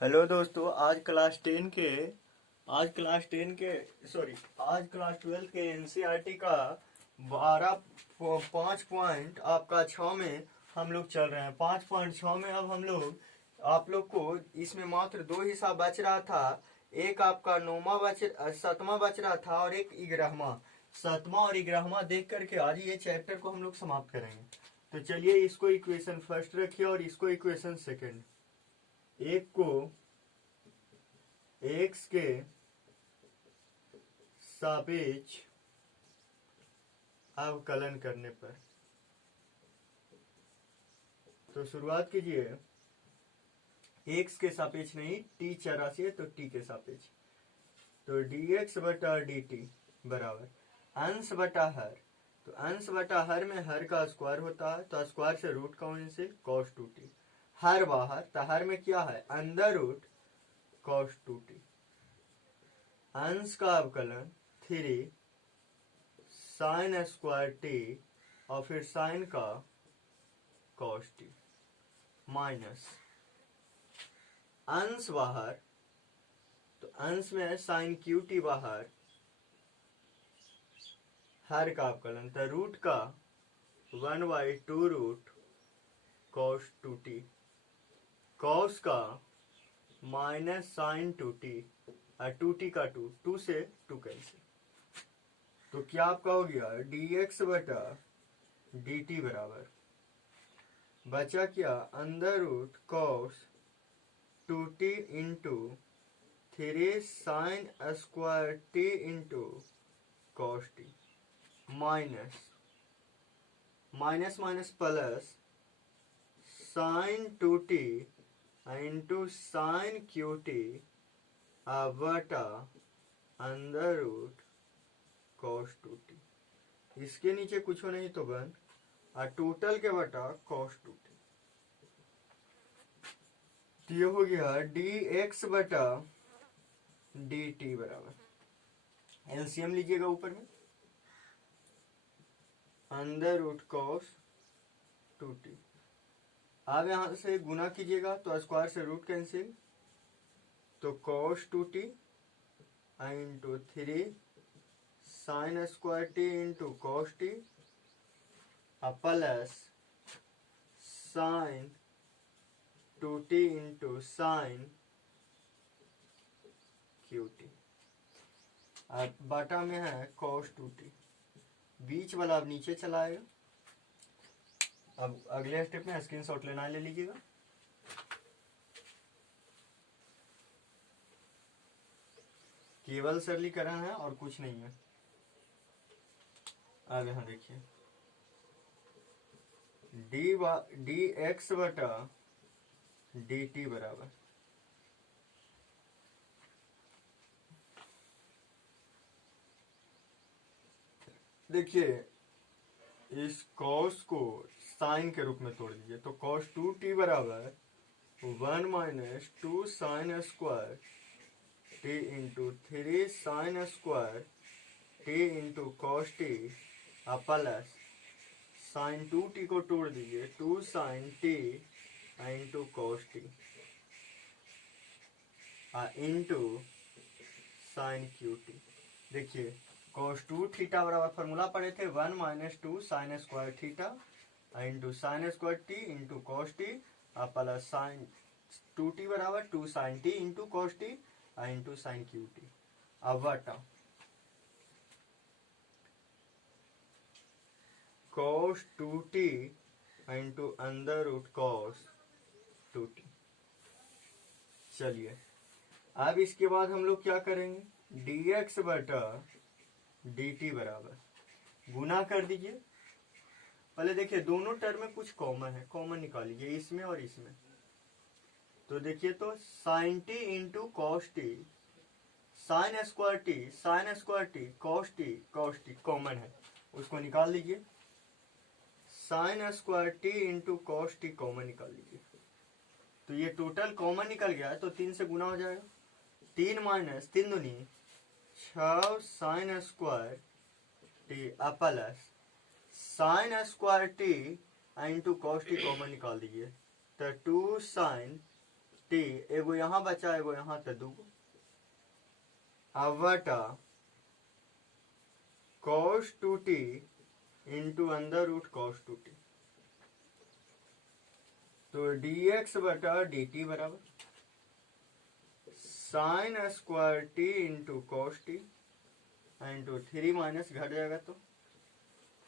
Hello दोस्तों, आज class 12 के एनसीईआरटी का 5 पॉइंट आपका 6 में हम लोग चल रहे हैं। 5.6 में अब हम लोग आप लोग को इसमें मात्र दो हिस्सा बच रहा था। एक आपका सतमा बच रहा था और एक ग्यारहवा। सतमा और ग्यारहवा देख करके आज ये चैप्टर को हम लोग समाप्त करेंगे। तो चलिए, इसको इक्वेशन फर्स्ट रखिए और इसको इक्वेशन सेकंड। एक को एक्स के सापेक्ष अवकलन करने पर, तो शुरुआत कीजिए। एक्स के सापेक्ष नहीं, टी चरासी है तो टी के सापेक्ष। तो dx बटा dt बराबर अंश बटा हर। तो अंश बटा हर में हर का स्क्वायर होता है, तो स्क्वायर से रूट का से cos 2t। हर बाहर, तो हर में क्या है, अंडर रूट cos 2t। अंश का अवकलन 3 साइन स्क्वायर टी और फिर साइन का cos t माइनस अंश बाहर, तो अंश में साइन क्यू टी बाहर, हर का अवकलन तो रूट का 1/2 रूट cos 2t, cos का माइनस साइन 2t और 2t का 2 से 2 कैंसिल। तो क्या आपका हो गया dx बटा dt बराबर बचा क्या, under root cos 2t into 3 sine square t into cos t minus minus plus sine 2t into sine q t बटा अंडर रूट cos 2t। इसके नीचे कुछ नहीं तो बन टोटल के बटा cos 2t। तो ये हो गया dx बटा dt बराबर एलसीएम लीजिएगा ऊपर में, अंडर रूट cos 2t। अब यहां से गुना कीजिएगा तो स्क्वायर से रूट कैंसिल, तो cos 2t into 3 sine square t into cos t plus sine 2t into sine QT। अब बटा में है cos 2t, बीच वाला अब नीचे चला आएगा। अब अगले स्टेप में स्क्रीनशॉट लेना ले लीजिएगा। केवल सरलीकरण है और कुछ नहीं है। अब यहां देखिए dx बटा dt बराबर देखिए इस cos को साइन के रूप में तोड़ दीजिए, तो cos 2t बराबर 1 minus 2 sine square t into 3 sine square t into cos t plus sine 2t को तोड़ दीजिए 2 sine t into cos t into sine QT। देखिए cos 2 थीटा बराबर फॉर्मूला पढ़े थे 1 minus 2 sine square theta into sine square t into cos t plus sine 2t बराबर 2 sine t into cos t into sine QT। अब बटा cos 2t into under root cos 2t। चलिए अब इसके बाद हम लोग क्या करेंगे, dx बटा dt बराबर गुना कर दीजिए। पहले देखिए दोनों टर्म में कुछ कॉमन है, कॉमन निकालिए इसमें और इसमें। तो देखिए तो sine t into cos t, sine square t cos t common है, उसको निकाल लीजिए। Sine square t into cos t common निकाल लीजिए। तो ये टोटल कॉमन निकल गया है, तो 3 से गुना हो जाएगा। 3 माइनस 3 दूनी 6 sign square t plus sign square t into cos t common निकाल दीजिए, तो 2 साइन टी, एगो यहाँ बचा एगो यहाँ तो दूगो, अवटा cos 2t into under root cos 2t। तो dx बटा dt बराबर sine square t into cos t into 3 minus घट जाएगा तो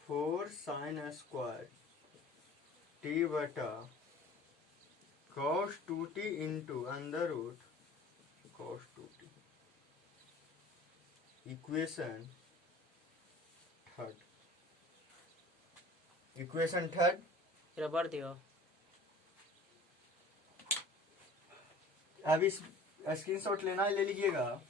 4 साइन स्क्वायर टी बटा cos 2t into under root cos 2t। Equation third रबर दियो। अब इस स्क्रीनशॉट लेना है ले लीजिएगा।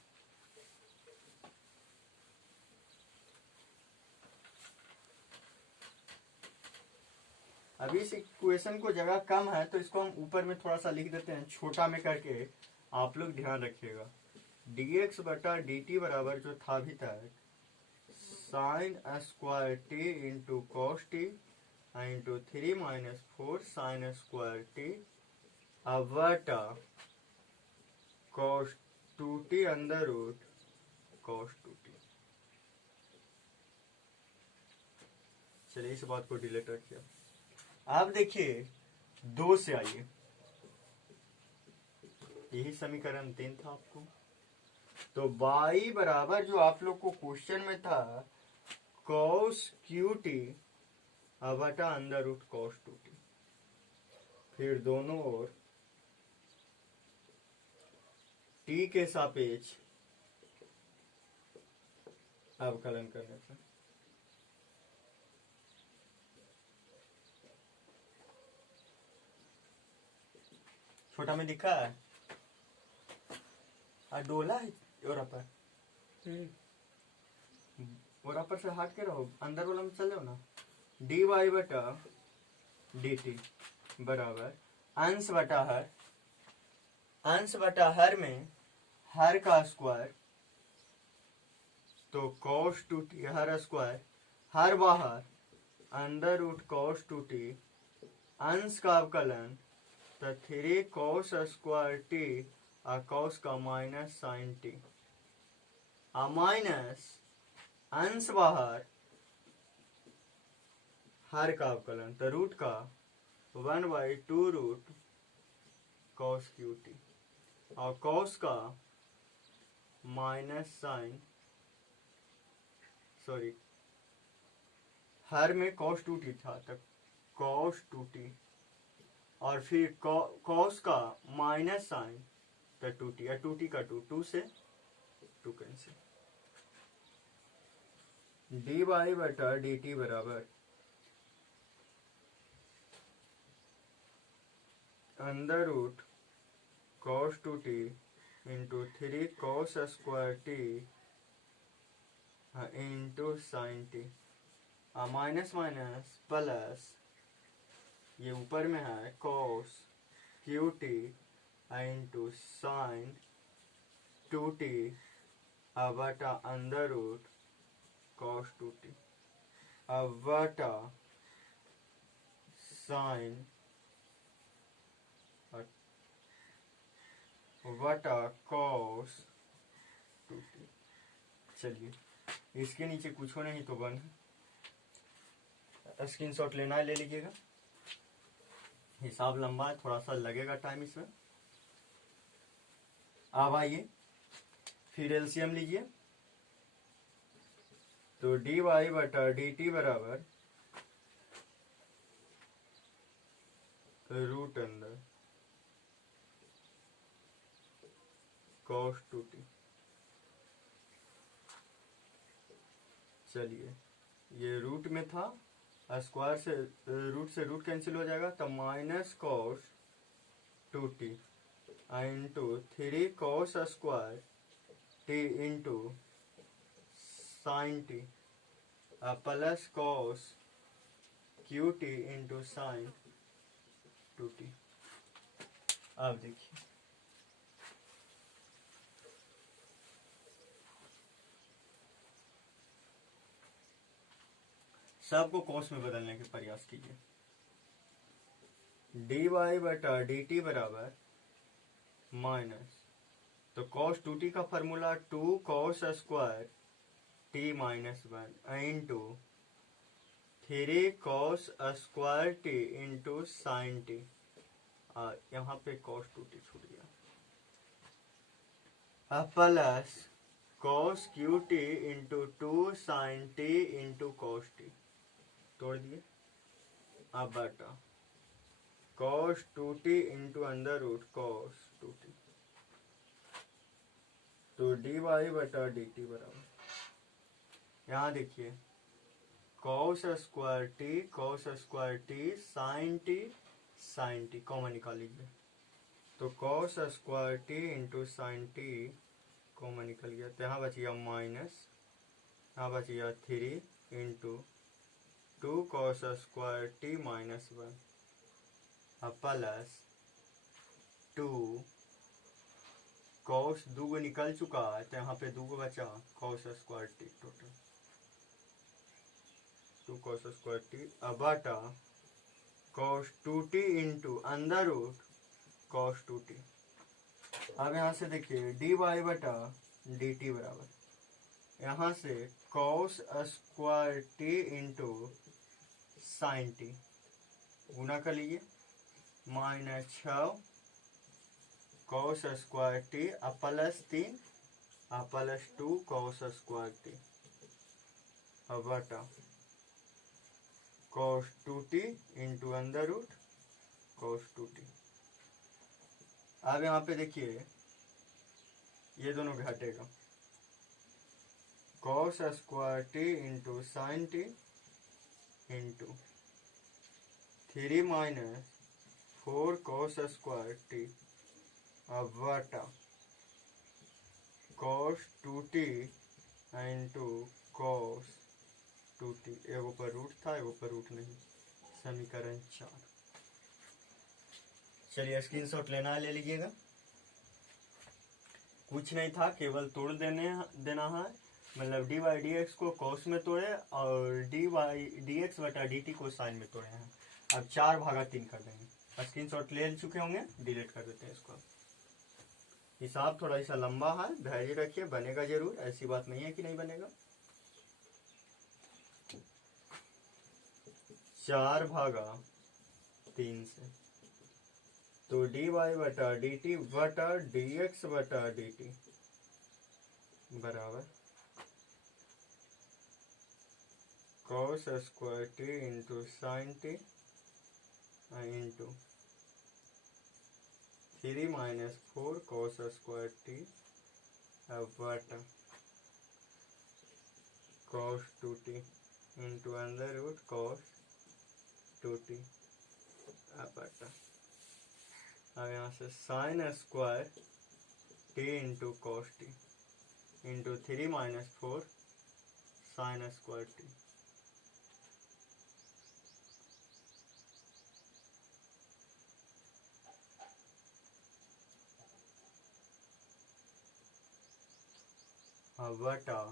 अभी इस इक्वेशन को जगह कम है तो इसको हम ऊपर में थोड़ा सा लिख देते हैं छोटा में करके, आप लोग ध्यान रखिएगा। dx बटा dt बराबर जो था अभी तक sine square t into cos t into 3 minus 4 sine square t बटा cos 2t under root cos 2t। चलिए इस बात को डिलीट रखिए। आप देखिए 2 से आइए, यही समीकरण 3 था आपको। तो y बराबर जो आप लोग को क्वेश्चन में था cos qt बटा अंडर रूट cos 2t, फिर दोनों ओर t के सापेक्ष अवकलन करने से छोटा में दिखा है डोला है और पर से हट के रहो, अंदर वाला में चल जाओ ना। dy बटा dt बराबर अंश बटा हर में हर का स्क्वायर, तो cos 2t हर स्क्वायर, हर बाहर अंडर रूट cos 2t अंश का अवकलन, तो 3 cos स्क्वायर t और cos का माइनस साइन टी माइनस अंश बाहर हर का अवकलन, तो रूट का 1/2 रूट cos qt और cos का माइनस साइन हर में cos 2t था तक cos 2t और फिर cos का माइनस साइन तो 2t या 2t का 2 से 2 कैंसिल। dy बटा dt बराबर under root cos 2t into 3 cos square t into sine t minus minus plus, ये ऊपर में है cos qt into sine 2t बटा अंडर रूट cos 2t बटा साइन बटा cos 2t। चलिए इसके नीचे कुछ हो नहीं तो बन स्क्रीनशॉट लेना है ले लीजिएगा। हिसाब लंबा है, थोड़ा सा लगेगा टाइम इसमें। अब आइए फिर एलसीएम लीजिए। तो dy बटा dt बराबर रूट अंडर cos 2t। चलिए ये रूट में था, स्क्वायर से रूट कैंसिल हो जाएगा, तो minus cos 2t into 3 cos square t into sine T plus cos qt into sine 2t। अब देखिए सबको cos में बदलने के प्रयास कीजिए। dy बटा dt बराबर माइनस, तो cos 2t का formula 2 cos square t minus 1 into 3 cos square t into sine t, यहाँ पे cos 2t छूट गया, plus cos qt into 2 sine t into cos t, तोड़ दिए। अब बटा cos 2t into under root cos 2t, तो dy बटा dt बराबर, यहाँ देखिए cos square t sine t common निकाल लीजिए, तो cos square t into sine t common निकल गया, तो यहाँ बच गया माइनस, यहाँ बच गया 3 into 2 cos square T minus 1, अब प्लस 2 cos 2 को निकल चुका है, तो यहाँ पे 2 को बचा cos square t, total 2 cos square t, अब बटा cos 2t into under root cos 2t। अब यहाँ से देखिए dy बटा dt बराबर, यहाँ से cos square t into sine t गुना कर लीजिए, minus 6 cos square t plus 3 plus 2 cos square t, अब बटा cos 2t into under root cos 2t। अब यहाँ पे देखिए ये दोनों घटेगा, cos square t into sine t into 3 minus 4 cos square t, अब बटा cos 2t into cos 2t, एगो पर रूट था एगो पर रूट नहीं, समीकरण 4। चलिए स्क्रीनशॉट लेना है ले लीजिएगा, कुछ नहीं था, केवल तोड़ देना है, मतलब dy dx को cos में तोड़े और dy dx बटा dt को साइन में तोड़े हैं। अब 4/3 कर देंगे, स्क्रीनशॉट ले चुके होंगे, डिलीट कर देते हैं इसको। हिसाब थोड़ा सा लंबा है, धैर्य रखिए, बनेगा जरूर, ऐसी बात नहीं है कि नहीं बनेगा। 4/3 से, तो dy बटा dt बटा dx बटा dt बराबर cos square t into sine t into 3 minus 4 cos square t बटा cos 2t into under root cos 2t बटा, अब यहाँ से sine square t into cos t into 3 minus 4 sine square t, बटा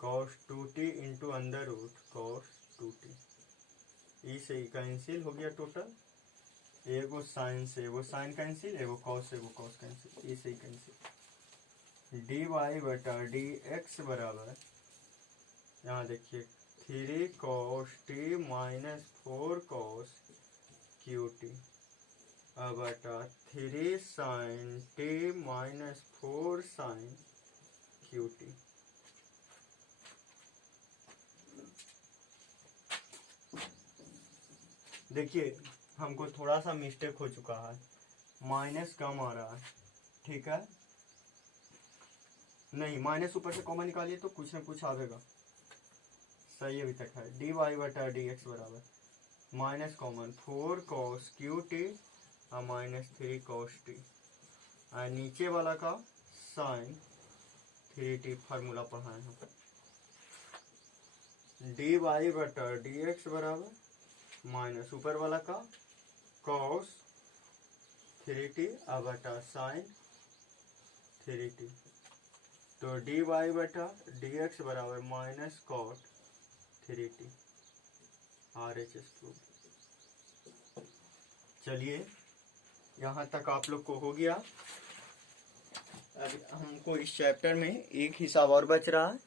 cos 2t into under root cos 2t, ई से ही cancel हो गया टोटल, एगो साइन से एगो साइन कैंसिल, एगो कॉस से एगो कॉस कैंसिल, ई से ही कैंसिल। dy बटा dx बराबर, यहाँ देखिए 3 cos t minus 4 cos qt बटा 3 sin t minus 4 sin qt। देखिए हमको थोड़ा सा मिस्टेक हो चुका है, माइनस कम आ रहा है, ठीक है, नहीं माइनस ऊपर से कॉमन निकालिए तो कुछ न कुछ आवेगा, सही अभी तक है। dy बटा dx बराबर minus common 4 cos qt minus 3 cos t, नीचे वाला का साइन 3t फार्मूला पढ़ाए हैं। dy बटा dx बराबर माइनस ऊपर वाला का cos 3t बटा साइन 3t, तो dy बटा dx बराबर minus cot 3t, RHS proof. चलिए यहाँ तक आप लोग को हो गया। अब हमको इस चैप्टर में एक हिसाब और बच रहा है।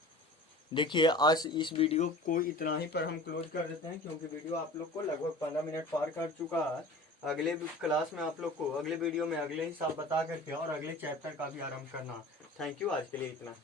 देखिए आज इस वीडियो को इतना ही पर हम क्लोज कर देते हैं, क्योंकि वीडियो आप लोग को लगभग 15 मिनट पार कर चुका है। अगले क्लास में आप लोग को अगले वीडियो में अगले हिसाब बता करके और अगले चैप्टर का भी आरंभ करना। थैंक यू, आज के लिए इतना।